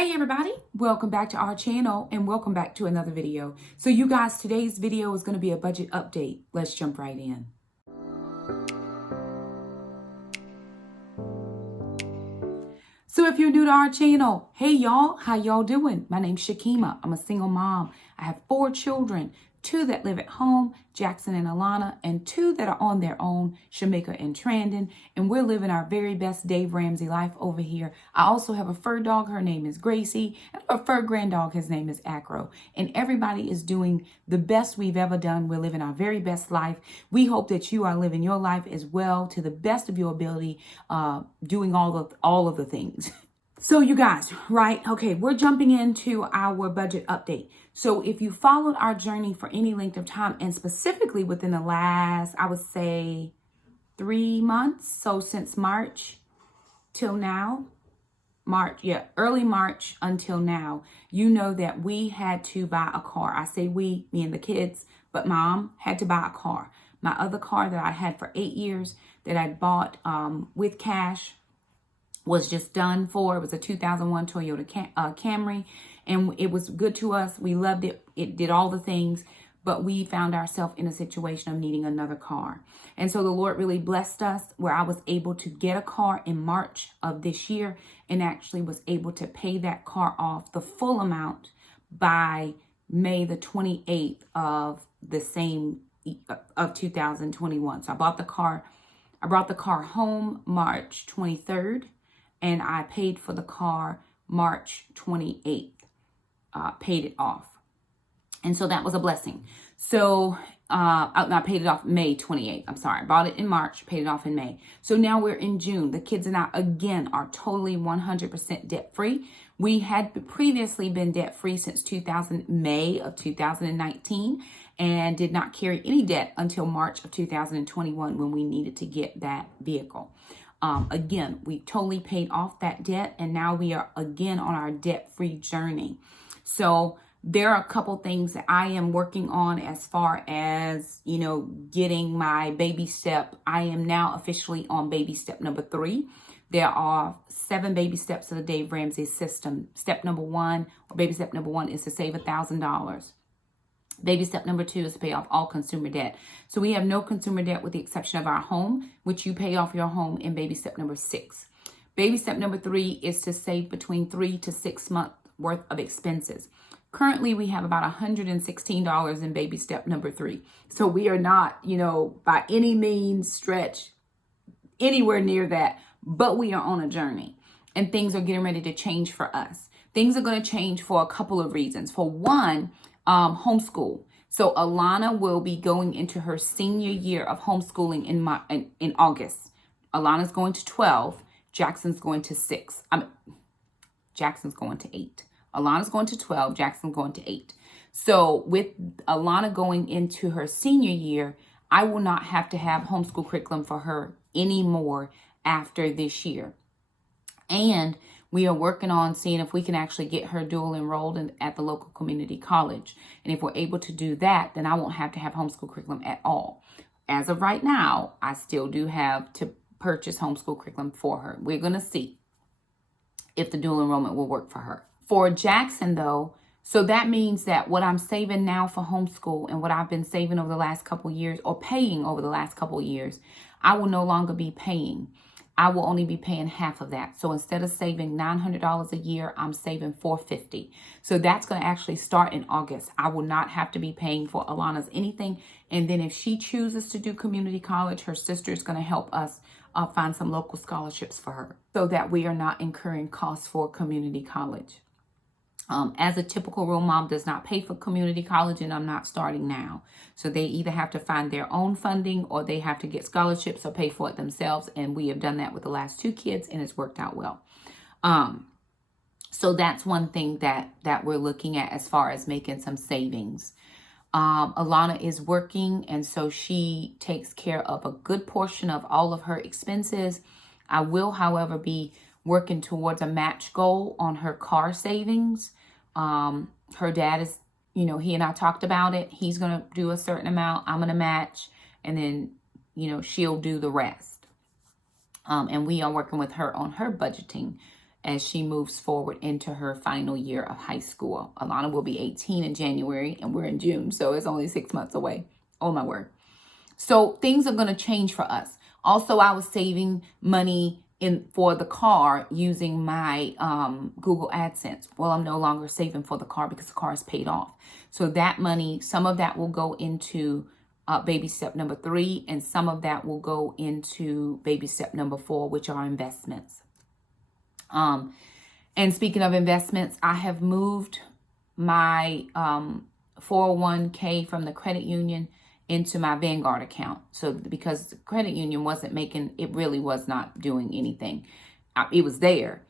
Hey everybody, welcome back to our channel and welcome back to another video. So you guys, today's video is going to be a budget update. Let's jump right in. So if you're new to our channel, hey y'all, how y'all doing? My name's Shakema. I'm a single mom. I have 4 children, 2 that live at home, Jackson and Alana, and 2 that are on their own, Shakema and Trandon, and we're living our very best Dave Ramsey life over here. I also have a fur dog. Her name is Gracie, and a fur grand dog. His name is Acro, and everybody is doing the best we've ever done. We're living our very best life. We hope that you are living your life as well to the best of your ability, doing all of the things. So you guys, right? Okay, we're jumping into our budget update. So if you followed our journey for any length of time, and specifically within the last, I would say 3 months. So since March till now, early March until now, you know that we had to buy a car. I say we, me and the kids, but mom had to buy a car. My other car that I had for 8 years that I bought with cash was just done for. It was a 2001 Toyota Camry, and it was good to us. We loved it. It did all the things, but we found ourselves in a situation of needing another car. And so the Lord really blessed us where I was able to get a car in March of this year and actually was able to pay that car off the full amount by May the 28th of the same of 2021. So I brought the car home March 23rd. And I paid for the car March 28th, paid it off. And so that was a blessing. So I paid it off May 28th. I'm sorry. I bought it in March, paid it off in May. So now we're in June. The kids and I, again, are totally 100% debt free. We had previously been debt free since May of 2019 and did not carry any debt until March of 2021 when we needed to get that vehicle. Again, we totally paid off that debt, and now we are again on our debt-free journey. So there are a couple things that I am working on as far as, getting my baby step. I am now officially on baby step number 3. There are 7 baby steps of the Dave Ramsey system. Baby step number 1 is to save $1,000. Baby step number 2 is to pay off all consumer debt. So we have no consumer debt with the exception of our home, which you pay off your home in baby step number 6. Baby step number 3 is to save between 3 to 6 months worth of expenses. Currently, we have about $116 in baby step number 3. So we are not, by any means stretch anywhere near that, but we are on a journey and things are getting ready to change for us. Things are going to change for a couple of reasons. For one, homeschool. So Alana will be going into her senior year of homeschooling in August. Alana's going to 12. Jackson's going to 6. Jackson's going to 8. Alana's going to 12. Jackson's going to 8. So with Alana going into her senior year, I will not have to have homeschool curriculum for her anymore after this year. And we are working on seeing if we can actually get her dual enrolled at the local community college. And if we're able to do that, then I won't have to have homeschool curriculum at all. As of right now, I still do have to purchase homeschool curriculum for her. We're going to see if the dual enrollment will work for her. For Jackson, though, so that means that what I'm saving now for homeschool and what I've been saving over the last couple of years or paying over the last couple of years, I will no longer be paying. I will only be paying half of that. So instead of saving $900 a year, I'm saving $450. So that's going to actually start in August. I will not have to be paying for Alana's anything. And then if she chooses to do community college, her sister is going to help us find some local scholarships for her so that we are not incurring costs for community college. As a typical real mom does not pay for community college, and I'm not starting now. So they either have to find their own funding or they have to get scholarships or pay for it themselves. And we have done that with the last 2 kids and it's worked out well. So that's one thing that we're looking at as far as making some savings. Alana is working, and so she takes care of a good portion of all of her expenses. I will, however, be working towards a match goal on her car savings. Her dad is, he and I talked about it. He's going to do a certain amount. I'm going to match, and then, she'll do the rest. And we are working with her on her budgeting as she moves forward into her final year of high school. Alana will be 18 in January, and we're in June, so it's only 6 months away. Oh my word. So things are going to change for us. Also, I was saving money for the car using my Google AdSense. Well, I'm no longer saving for the car because the car is paid off. So that money, some of that will go into baby step number 3, and some of that will go into baby step number 4, which are investments. And speaking of investments, I have moved my 401k from the credit union into my Vanguard account. So because the credit union wasn't making, it really was not doing anything. It was there,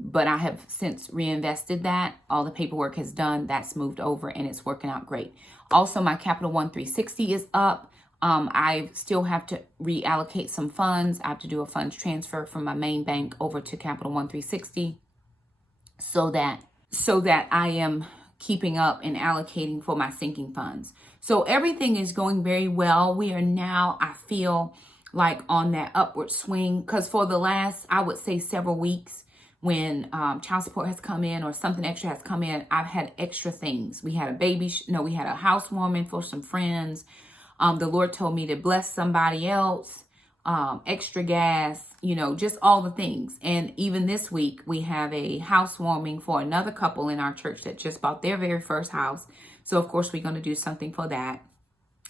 but I have since reinvested that. All the paperwork has done, that's moved over, and it's working out great. Also, my Capital One 360 is up. I still have to reallocate some funds. I have to do a funds transfer from my main bank over to Capital One 360 so that I am keeping up and allocating for my sinking funds. So everything is going very well. We are now, I feel like, on that upward swing, because for the last, I would say, several weeks, when child support has come in or something extra has come in, I've had extra things. We had we had a housewarming for some friends. The Lord told me to bless somebody else, extra gas, just all the things. And even this week, we have a housewarming for another couple in our church that just bought their very first house. So, of course, we're going to do something for that.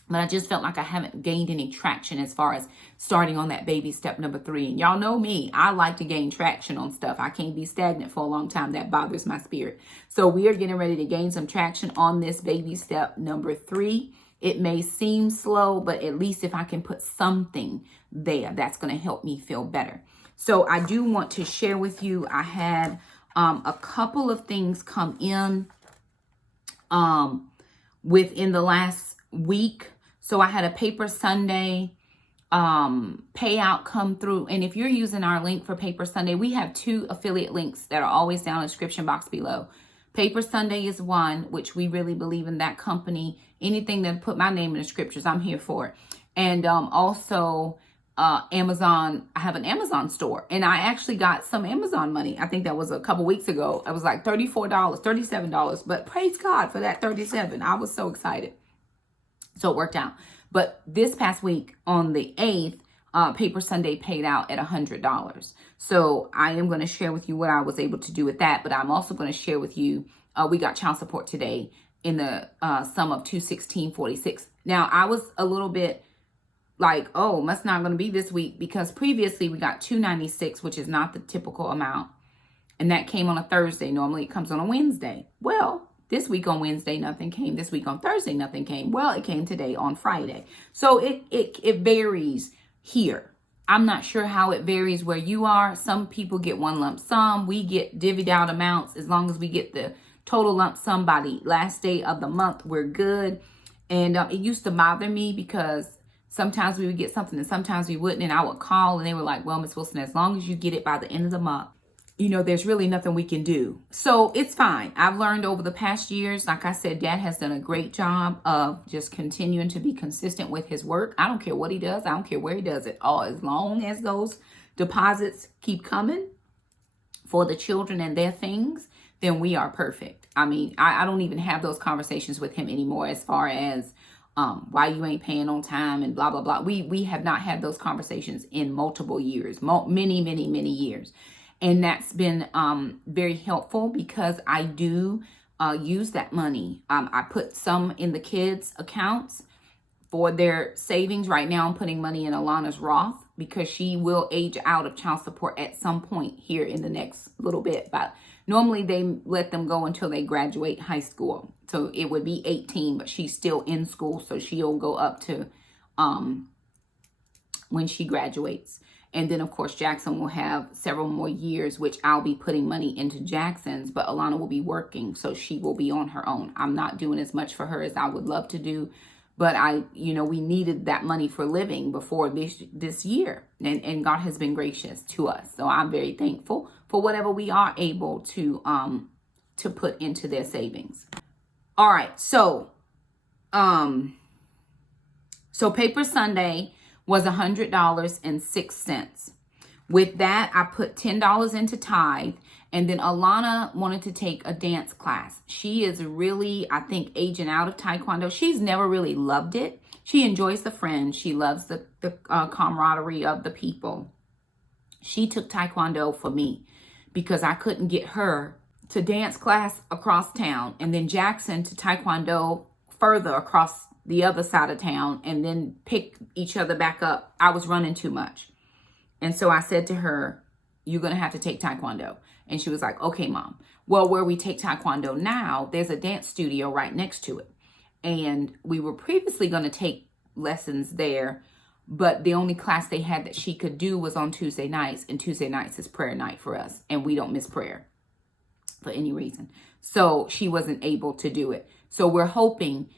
But I just felt like I haven't gained any traction as far as starting on that baby step number 3. And y'all know me, I like to gain traction on stuff. I can't be stagnant for a long time. That bothers my spirit. So we are getting ready to gain some traction on this baby step number 3. It may seem slow, but at least if I can put something there, that's going to help me feel better. So I do want to share with you, I had a couple of things come in within the last week. So I had a Paper Sunday payout come through. And if you're using our link for Paper Sunday, we have 2 affiliate links that are always down in the description box below. Paper Sunday is one, which we really believe in that company. Anything that put my name in the scriptures, I'm here for it. And also Amazon, I have an Amazon store, and I actually got some Amazon money. I think that was a couple weeks ago. It was like $34, $37, but praise God for that $37. I was so excited. So it worked out. But this past week on the 8th, Paper Sunday paid out at $100. So I am going to share with you what I was able to do with that. But I'm also going to share with you, we got child support today in the sum of $216.46. Now, I was a little bit like, oh, must not going to be this week, because previously we got $296, which is not the typical amount. And that came on a Thursday. Normally it comes on a Wednesday. Well, this week on Wednesday, nothing came. This week on Thursday, nothing came. Well, it came today on Friday. So it varies here. I'm not sure how it varies where you are. Some people get one lump sum. We get divvied out amounts. As long as we get the total lump sum by the last day of the month, we're good. And it used to bother me because sometimes we would get something and sometimes we wouldn't. And I would call and they were like, well, Miss Wilson, as long as you get it by the end of the month, there's really nothing we can do. So it's fine. I've learned over the past years, like I said, Dad has done a great job of just continuing to be consistent with his work. I don't care what he does. I don't care where he does it. All as long as those deposits keep coming for the children and their things, then we are perfect. I mean, I don't even have those conversations with him anymore as far as why you ain't paying on time and blah, blah, blah. We have not had those conversations in multiple years, many, many, many years. And that's been very helpful because I do use that money. I put some in the kids' accounts for their savings. Right now, I'm putting money in Alana's Roth because she will age out of child support at some point here in the next little bit. But normally they let them go until they graduate high school. So it would be 18, but she's still in school. So she'll go up to when she graduates. And then, of course, Jackson will have several more years, which I'll be putting money into Jackson's, but Alana will be working, so she will be on her own. I'm not doing as much for her as I would love to do, but we needed that money for living before this year, and God has been gracious to us. So I'm very thankful for whatever we are able to put into their savings. All right, so Paper Sunday was $100.06. With that, I put $10 into tithe, And then Alana wanted to take a dance class. She is really, I think, aging out of Taekwondo. She's never really loved it. She enjoys the friends. She loves the camaraderie of the people. She took Taekwondo for me because I couldn't get her to dance class across town and then Jackson to Taekwondo further across the other side of town and then pick each other back up. I was running too much. And so I said to her, you're going to have to take Taekwondo. And she was like, okay, Mom. Well, where we take Taekwondo now, there's a dance studio right next to it. And we were previously going to take lessons there, but the only class they had that she could do was on Tuesday nights. And Tuesday nights is prayer night for us. And we don't miss prayer for any reason. So she wasn't able to do it. So we're hoping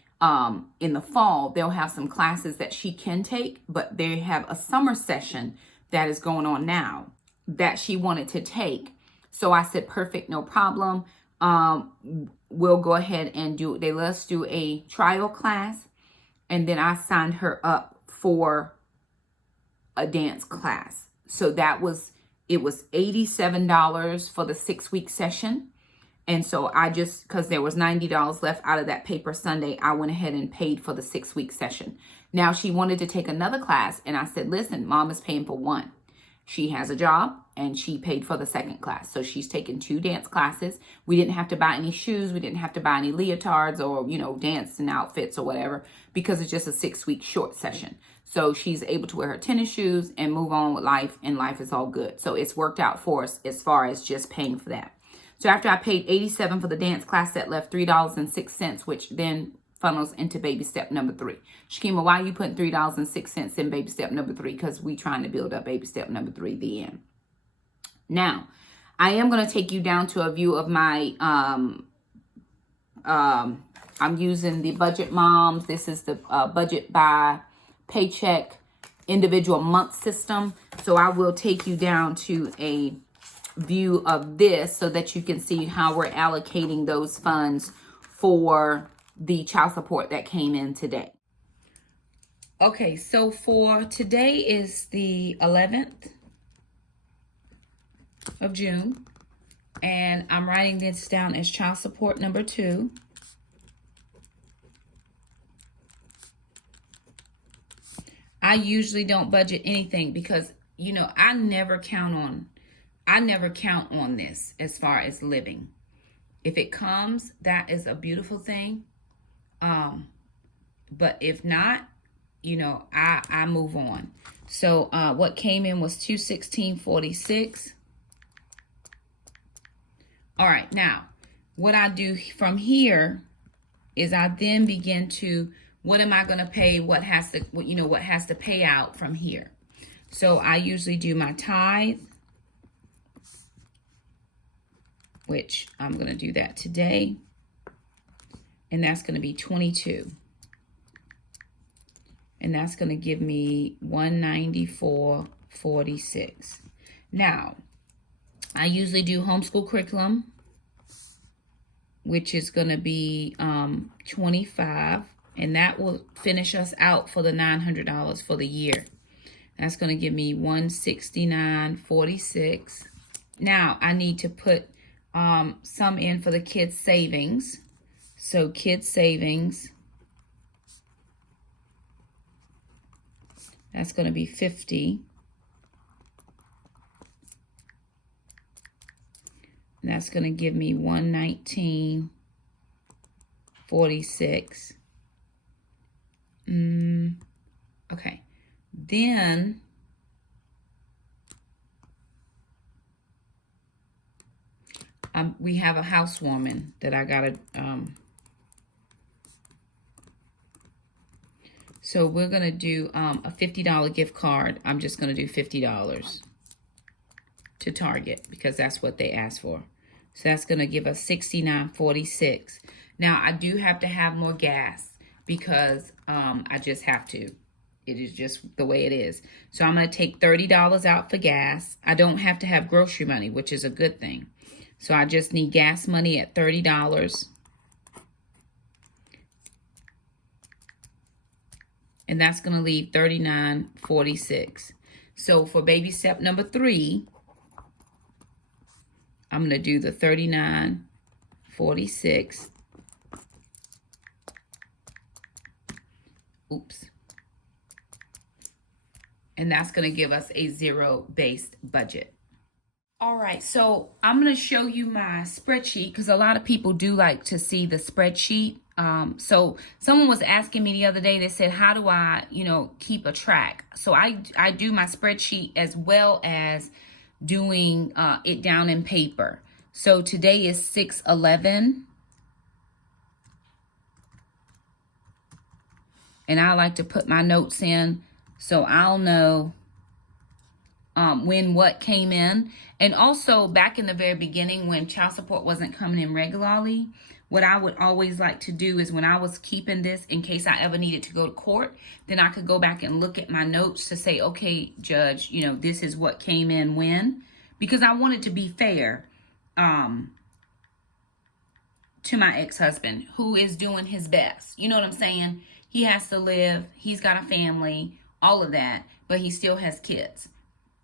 in the fall, they'll have some classes that she can take, but they have a summer session that is going on now that she wanted to take. So I said, perfect, no problem. We'll go ahead and do it. They let us do a trial class. And then I signed her up for a dance class. So it was $87 for the 6-week session. And so I just, because there was $90 left out of that paper Sunday, I went ahead and paid for the 6-week session. Now she wanted to take another class. And I said, listen, Mom is paying for one. She has a job and she paid for the second class. So she's taken 2 dance classes. We didn't have to buy any shoes. We didn't have to buy any leotards or, dancing outfits or whatever, because it's just a 6-week short session. So she's able to wear her tennis shoes and move on with life, and life is all good. So it's worked out for us as far as just paying for that. So after I paid $87 for the dance class, that left $3.06, which then funnels into baby step number 3. Shakema, why are you putting $3.06 in baby step number 3? Because we trying to build up baby step number 3, the end. Now, I am going to take you down to a view of my, I'm using the Budget Moms. This is the budget by paycheck individual month system. So I will take you down to a view of this so that you can see how we're allocating those funds for the child support that came in today. Okay, so for today is the 11th of June, and I'm writing this down as child support number 2. I usually don't budget anything because, I never count on this as far as living. If it comes, that is a beautiful thing. But if not, I move on. So what came in was $216.46. All right, now what I do from here is I then begin to, what am I going to pay? What has to pay out from here? So I usually do my tithe, which I'm going to do that today. And that's going to be 22. And that's going to give me $194.46. Now, I usually do homeschool curriculum, which is going to be 25. And that will finish us out for the $900 for the year. That's going to give me $169.46. Now, I need to put some in for the kids' savings. So kids' savings, that's going to be 50. And that's going to give me $119.46. Okay. Then we have a housewarming that I gotta so we're gonna do a $50 gift card. I'm just gonna do $50 to Target because that's what they asked for. So that's gonna give us $69.46. Now I do have to have more gas because I just have to. It is just the way it is. So I'm going to take $30 out for gas. I don't have to have grocery money, which is a good thing. So I just need gas money at $30. And that's going to leave $39.46. So for baby step number 3, I'm going to do the 39.46. Oops. And that's going to give us a zero-based budget. All right, so I'm going to show you my spreadsheet because a lot of people do like to see the spreadsheet. So someone was asking me the other day, they said, how do I, keep a track? So I do my spreadsheet as well as doing it down in paper. So today is 6/11. And I like to put my notes in so I'll know when what came in. And also back in the very beginning when child support wasn't coming in regularly, what I would always like to do is when I was keeping this in case I ever needed to go to court, then I could go back and look at my notes to say, okay, Judge, this is what came in when, because I wanted to be fair to my ex-husband who is doing his best. You know what I'm saying? He has to live. He's got a family, all of that, but he still has kids.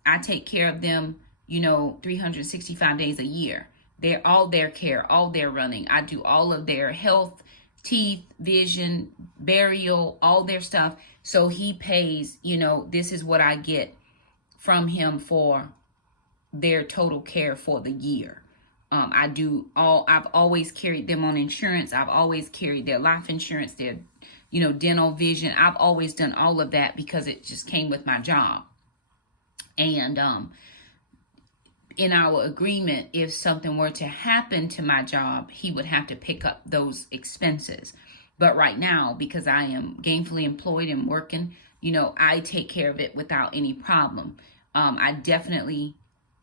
I take care of them, 365 days a year. They're all their care, all their running. I do all of their health, teeth, vision, burial, all their stuff. So he pays, this is what I get from him for their total care for the year. I've always carried them on insurance. I've always carried their life insurance, their, dental, vision. I've always done all of that because it just came with my job. And, in our agreement, if something were to happen to my job, he would have to pick up those expenses. But right now, because I am gainfully employed and working, I take care of it without any problem. I definitely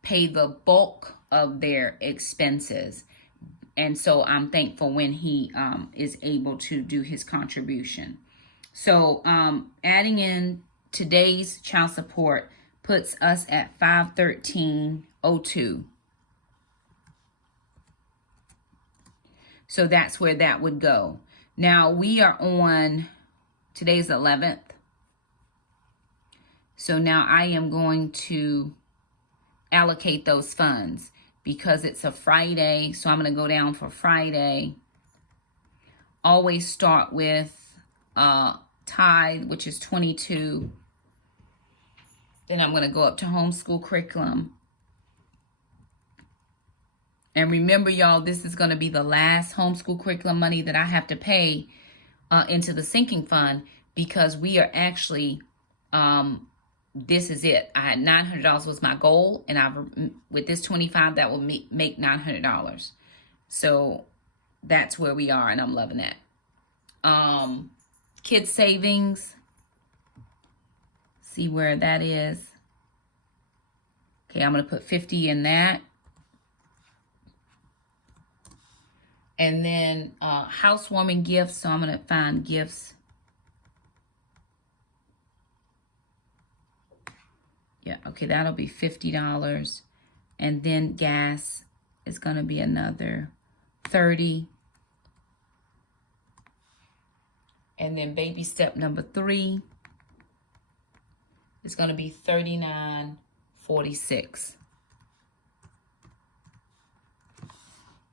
pay the bulk of their expenses. And so I'm thankful when he is able to do his contribution. So adding in today's child support puts us at $513.02. So that's where that would go. Now we are on, today's 11th. So now I am going to allocate those funds because it's a Friday. So I'm going to go down for Friday. Always start with tithe, which is 22. Then I'm going to go up to homeschool curriculum. And remember, y'all, this is going to be the last homeschool curriculum money that I have to pay into the sinking fund because we are actually, this is it. I had $900 was my goal. And with this 25, that will make $900. So that's where we are. And I'm loving that. Kids savings. See where that is. Okay, I'm going to put 50 in that. And then housewarming gifts. So I'm going to find gifts. Yeah, okay, that'll be $50. And then gas is going to be another $30. And then baby step number 3. It's going to be $39.46.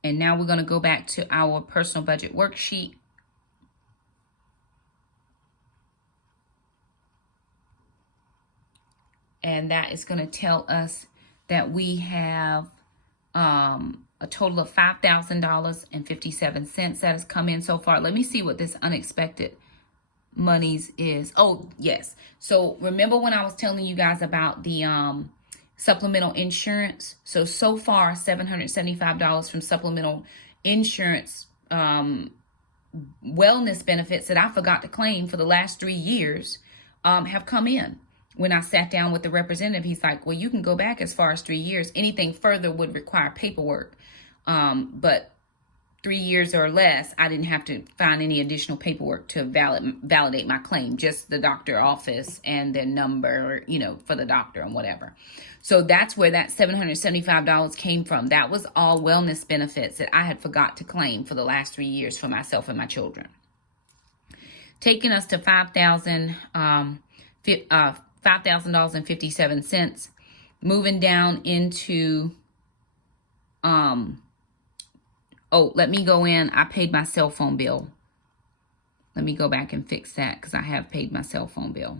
And now we're going to go back to our personal budget worksheet. And that is going to tell us that we have a total of $5,000.57 that has come in so far. Let me see what this unexpected monies is. Oh, yes. So remember when I was telling you guys about the supplemental insurance? So far, $775 from supplemental insurance wellness benefits that I forgot to claim for the last 3 years have come in. When I sat down with the representative, he's like, well, you can go back as far as 3 years. Anything further would require paperwork. But 3 years or less, I didn't have to find any additional paperwork to validate my claim, just the doctor office and the number, for the doctor and whatever. So that's where that $775 came from. That was all wellness benefits that I had forgot to claim for the last 3 years for myself and my children. Taking us to $5,000.57. Moving down into Oh, let me go in. I paid my cell phone bill. Let me go back and fix that because I have paid my cell phone bill.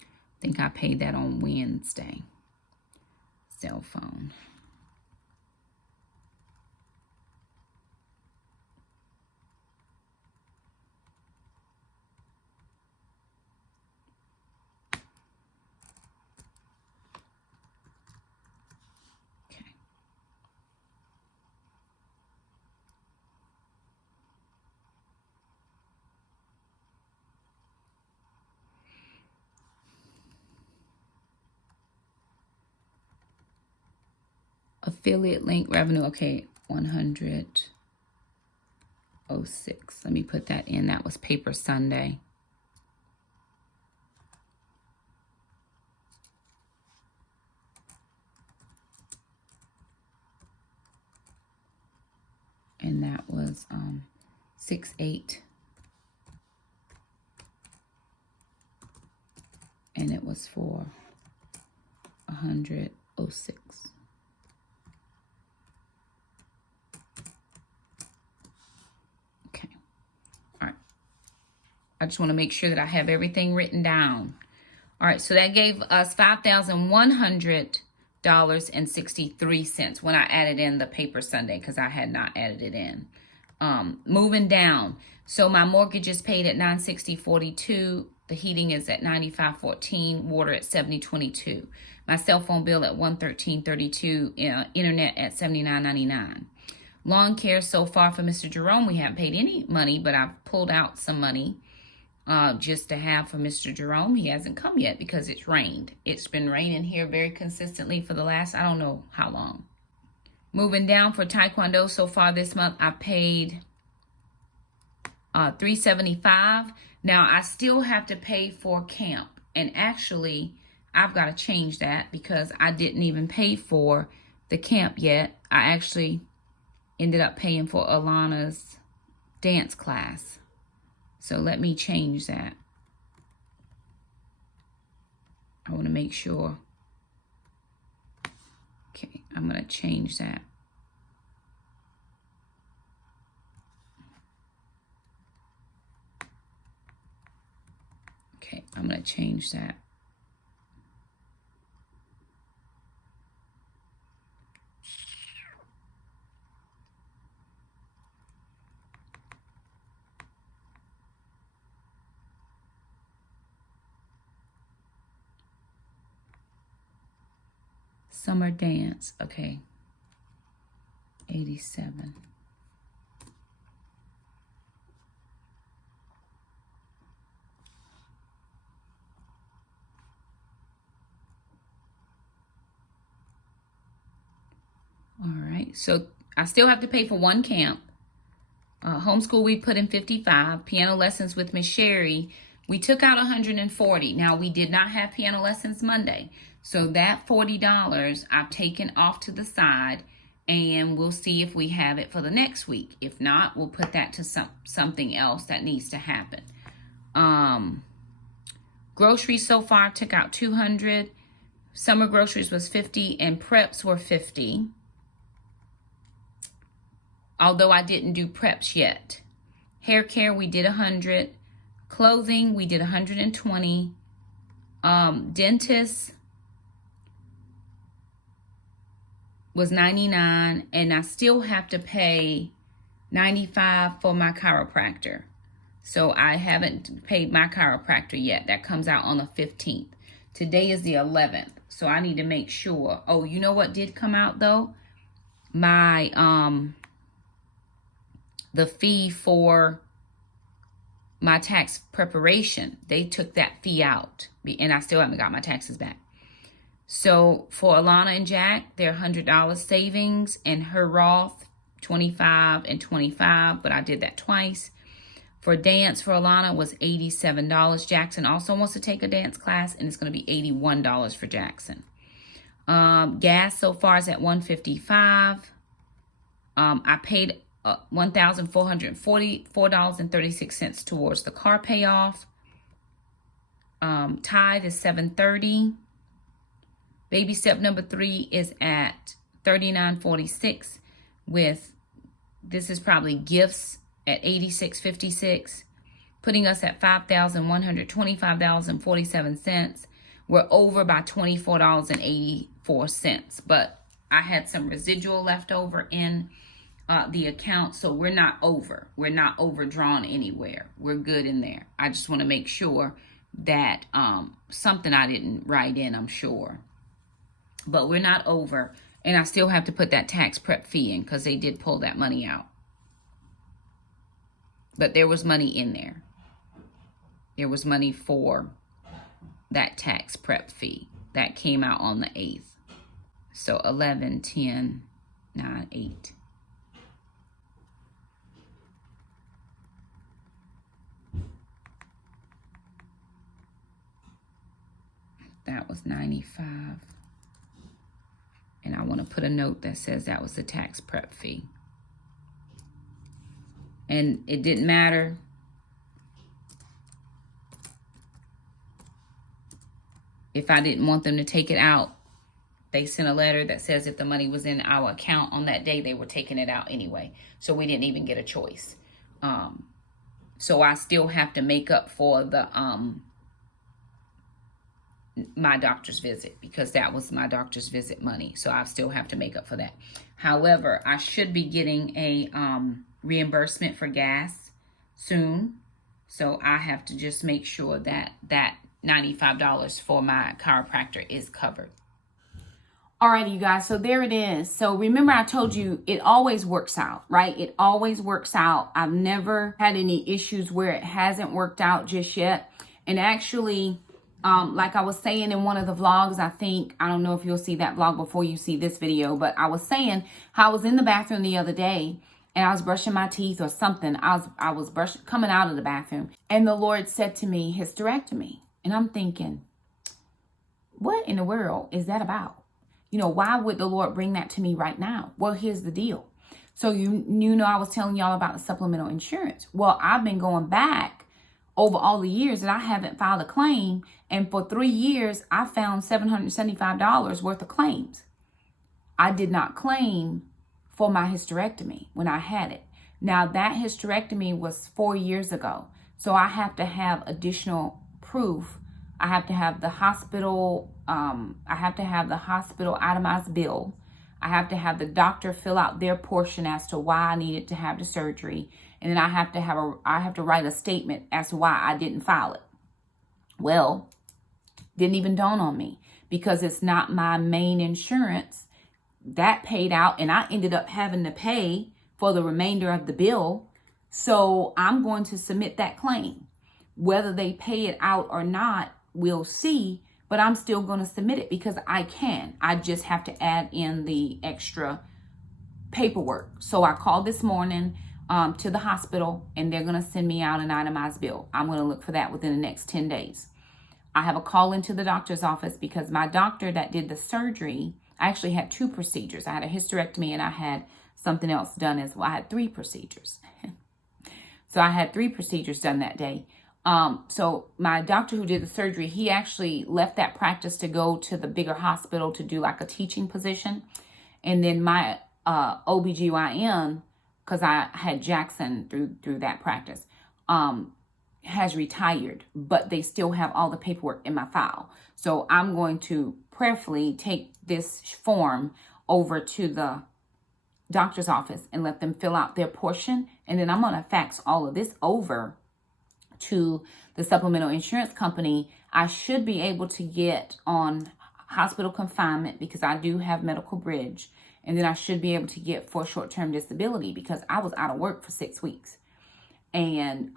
I think I paid that on Wednesday. Cell phone. Affiliate link revenue, okay, 100.06. Let me put that in. That was Paper Sunday. And that was 6/8. And it was for 100.06. Okay. All right. I just want to make sure that I have everything written down. All right. So that gave us $5,100.63 when I added in the Paper Sunday because I had not added it in. Moving down. So my mortgage is paid at $960.42. The heating is at $95.14. Water at $70.22. My cell phone bill at $113.32. Internet at $79.99. Lawn care so far for Mr. Jerome. We haven't paid any money, but I've pulled out some money just to have for Mr. Jerome. He hasn't come yet because it's rained. It's been raining here very consistently for the last, I don't know how long. Moving down for Taekwondo so far this month, I paid $375. Now, I still have to pay for camp. And actually, I've got to change that because I didn't even pay for the camp yet. I actually ended up paying for Alana's dance class. So let me change that. I want to make sure. Okay, I'm going to change that. Okay, I'm going to change that. Summer dance, okay. 87. All right, so I still have to pay for one camp. Homeschool, we put in 55. Piano lessons with Miss Sherry, we took out 140. Now, we did not have piano lessons Monday. So that $40 I've taken off to the side, and we'll see if we have it for the next week. If not, we'll put that to something else that needs to happen. Groceries so far, took out 200. Summer groceries was 50, and preps were 50. Although I didn't do preps yet. Hair care, we did 100. Clothing, we did 120. Dentist was 99, and I still have to pay 95 for my chiropractor. So I haven't paid my chiropractor yet. That comes out on the 15th. Today is the 11th. So I need to make sure. Oh, you know what did come out though? My the fee for my tax preparation, they took that fee out, and I still haven't got my taxes back. So for Alana and Jack, they're $100 savings, and her Roth, 25 and 25, but I did that twice. For dance for Alana was $87. Jackson also wants to take a dance class, and it's going to be $81 for Jackson. Gas so far is at $155. I paid $1,444.36 towards the car payoff. Tithe is $730. Baby step number 3 is at $39.46 with, this is probably gifts at $86.56, putting us at $5,125.47. We're over by $24.84, but I had some residual left over in the account, so we're not over. We're not overdrawn anywhere. We're good in there. I just want to make sure that something I didn't write in, I'm sure. But we're not over, and I still have to put that tax prep fee in because they did pull that money out. But there was money in there. There was money for that tax prep fee. That came out on the 8th. So 11, 10, 9, 8. That was 95. And I want to put a note that says that was the tax prep fee. And it didn't matter. If I didn't want them to take it out, they sent a letter that says if the money was in our account on that day, they were taking it out anyway. So we didn't even get a choice. So I still have to make up for the my doctor's visit, because that was my doctor's visit money. So I still have to make up for that. However, I should be getting a reimbursement for gas soon. So I have to just make sure that that $95 for my chiropractor is covered. Alrighty, you guys, so there it is. So remember, I told you it always works out, right? It always works out. I've never had any issues where it hasn't worked out just yet. And actually, like I was saying in one of the vlogs, I don't know if you'll see that vlog before you see this video, but I was saying how I was in the bathroom the other day and I was brushing my teeth or something. I was brushing, coming out of the bathroom, and the Lord said to me, hysterectomy. And I'm thinking, what in the world is that about? You know, why would the Lord bring that to me right now? Well, here's the deal. So you know, I was telling y'all about the supplemental insurance. Well, I've been going back over all the years that I haven't filed a claim. And for 3 years, I found $775 worth of claims. I did not claim for my hysterectomy when I had it. Now, that hysterectomy was 4 years ago. So I have to have additional proof. I have to have the hospital, itemized bill. I have to have the doctor fill out their portion as to why I needed to have the surgery. And then I have to write a statement as to why I didn't file it. Well, didn't even dawn on me because it's not my main insurance. That paid out, and I ended up having to pay for the remainder of the bill. So I'm going to submit that claim. Whether they pay it out or not, we'll see. But I'm still going to submit it because I can. I just have to add in the extra paperwork. So I called this morning to the hospital, and they're going to send me out an itemized bill. I'm going to look for that within the next 10 days. I have a call into the doctor's office because my doctor that did the surgery, I actually had 2 procedures. I had a hysterectomy and I had something else done as well. I had 3 procedures. So I had 3 procedures done that day. So my doctor who did the surgery, he actually left that practice to go to the bigger hospital to do like a teaching position. And then my OBGYN, because I had Jackson through that practice, has retired, but they still have all the paperwork in my file. So I'm going to prayerfully take this form over to the doctor's office and let them fill out their portion. And then I'm going to fax all of this over to the supplemental insurance company. I should be able to get on hospital confinement because I do have medical bridge. And then I should be able to get for short-term disability because I was out of work for 6 weeks. And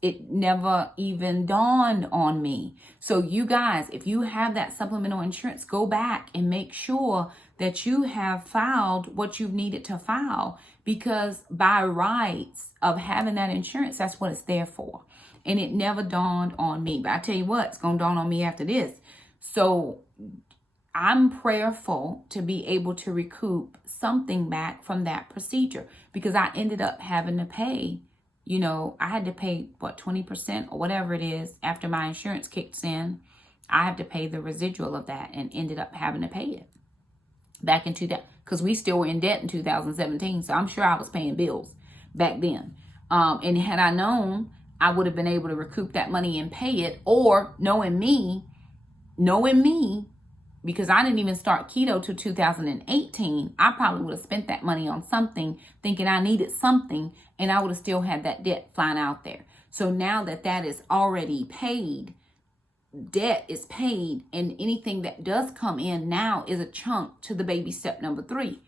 it never even dawned on me. So you guys, if you have that supplemental insurance, go back and make sure that you have filed what you've needed to file, because by rights of having that insurance, that's what it's there for. And it never dawned on me. But I tell you what, it's going to dawn on me after this. So I'm prayerful to be able to recoup something back from that procedure, because I ended up having to pay. You know, I had to pay, 20% or whatever it is after my insurance kicks in. I have to pay the residual of that and ended up having to pay it back in because we still were in debt in 2017. So I'm sure I was paying bills back then. And had I known, I would have been able to recoup that money and pay it. Or knowing me, because I didn't even start keto till 2018, I probably would have spent that money on something thinking I needed something, and I would have still had that debt flying out there. So now that that is already paid, debt is paid, and anything that does come in now is a chunk to the baby step number 3.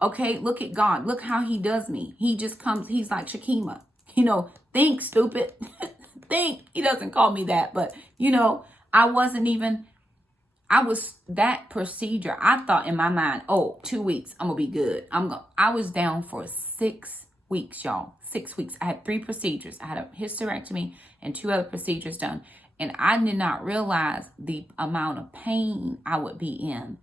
Okay, look at God. Look how he does me. He just comes, he's like, Shakema, think, stupid. Think. He doesn't call me that, but I was that procedure. I thought in my mind, 2 weeks, I'm gonna be good. I was down for 6 weeks, y'all. 6 weeks. I had 3 procedures. I had a hysterectomy and 2 other procedures done. And I did not realize the amount of pain I would be in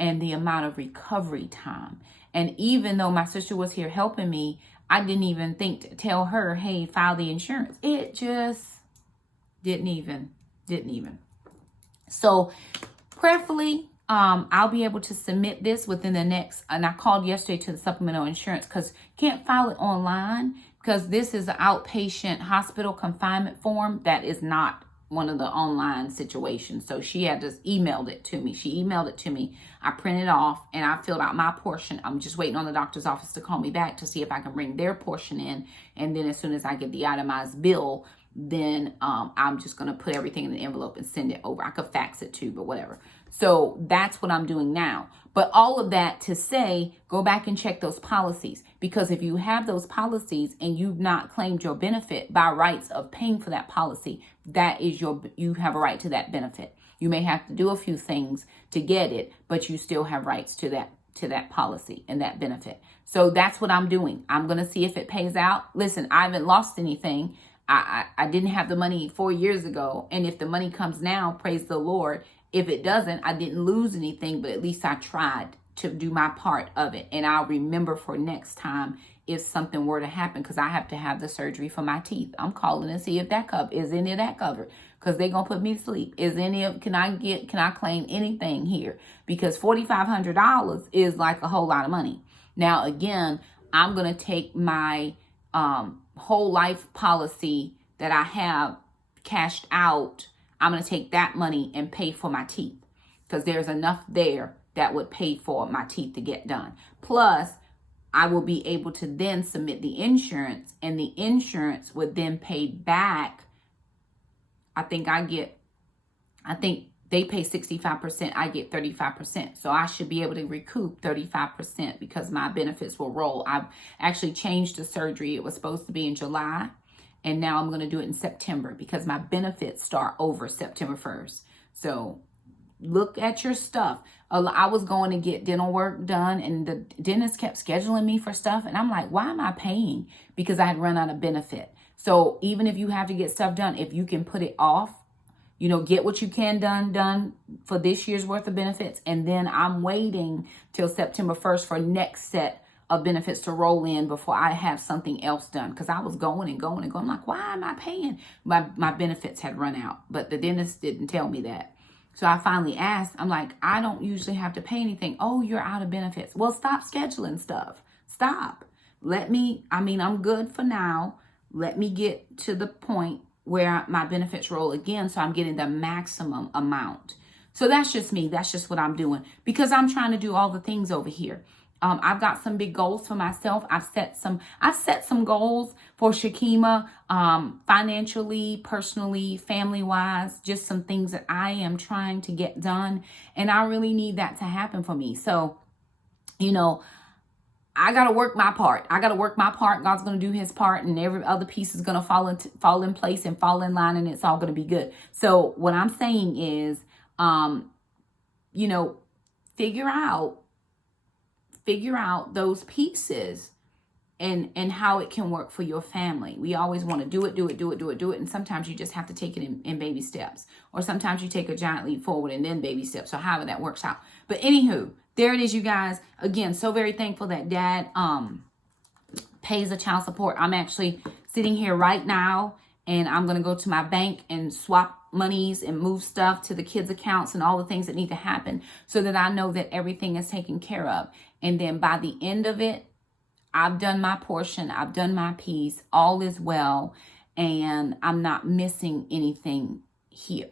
and the amount of recovery time. And even though my sister was here helping me, I didn't even think to tell her, hey, file the insurance. It just didn't even. So prayerfully, I'll be able to submit this within the next, and I called yesterday to the supplemental insurance because can't file it online because this is an outpatient hospital confinement form that is not one of the online situations. So she had just emailed it to me. She emailed it to me. I printed off and I filled out my portion. I'm just waiting on the doctor's office to call me back to see if I can bring their portion in. And then as soon as I get the itemized bill, then I'm just going to put everything in an envelope and send it over. I could fax it too, but whatever. So that's what I'm doing now. But all of that to say, go back and check those policies, because if you have those policies and you've not claimed your benefit by rights of paying for that policy, that is you have a right to that benefit. You may have to do a few things to get it, but you still have rights to that policy and that benefit. So that's what I'm doing. I'm going to see if it pays out. Listen, I haven't lost anything. I didn't have the money 4 years ago. And if the money comes now, praise the Lord. If it doesn't, I didn't lose anything, but at least I tried to do my part of it. And I'll remember for next time if something were to happen, because I have to have the surgery for my teeth. I'm calling to see if that is any of that covered, because they're going to put me to sleep. Can I claim anything here? Because $4,500 is like a whole lot of money. Now, again, I'm going to take my whole life policy that I have cashed out. I'm going to take that money and pay for my teeth, because there's enough there that would pay for my teeth to get done. Plus, I will be able to then submit the insurance, and the insurance would then pay back. I think they pay 65%. I get 35%. So I should be able to recoup 35% because my benefits will roll. I've actually changed the surgery. It was supposed to be in July, and now I'm going to do it in September because my benefits start over September 1st. So look at your stuff. I was going to get dental work done, and the dentist kept scheduling me for stuff. And I'm like, why am I paying? Because I had run out of benefit. So even if you have to get stuff done, if you can put it off, get what you can done for this year's worth of benefits. And then I'm waiting till September 1st for next set of benefits to roll in before I have something else done. Because I was going and going and going. I'm like, why am I paying? My benefits had run out, but the dentist didn't tell me that. So I finally asked, I'm like, I don't usually have to pay anything. Oh, you're out of benefits. Well, stop scheduling stuff. Stop. I'm good for now. Let me get to the point where my benefits roll again, so I'm getting the maximum amount. So that's just me. That's just what I'm doing, because I'm trying to do all the things over here. I've got some big goals for myself. I've set some goals for Shakema, financially, personally, family-wise, just some things that I am trying to get done. And I really need that to happen for me. So, I got to work my part. God's going to do his part, and every other piece is going to fall in place and fall in line, and it's all going to be good. So what I'm saying is, figure out those pieces and how it can work for your family. We always want to do it. And sometimes you just have to take it in baby steps, or sometimes you take a giant leap forward and then baby steps, or however that works out. But anywho, there it is, you guys. Again, so very thankful that Dad pays the child support. I'm actually sitting here right now, and I'm going to go to my bank and swap monies and move stuff to the kids' accounts and all the things that need to happen so that I know that everything is taken care of. And then by the end of it, I've done my portion. I've done my piece. All is well. And I'm not missing anything here.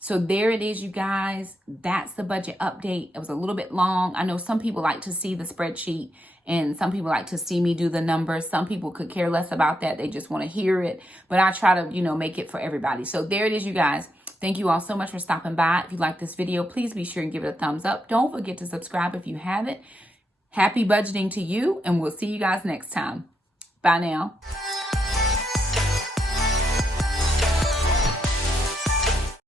So there it is, you guys. That's the budget update. It was a little bit long. I know some people like to see the spreadsheet and some people like to see me do the numbers. Some people could care less about that. They just want to hear it. But I try to, make it for everybody. So there it is, you guys. Thank you all so much for stopping by. If you like this video, please be sure and give it a thumbs up. Don't forget to subscribe if you haven't. Happy budgeting to you, and we'll see you guys next time. Bye now.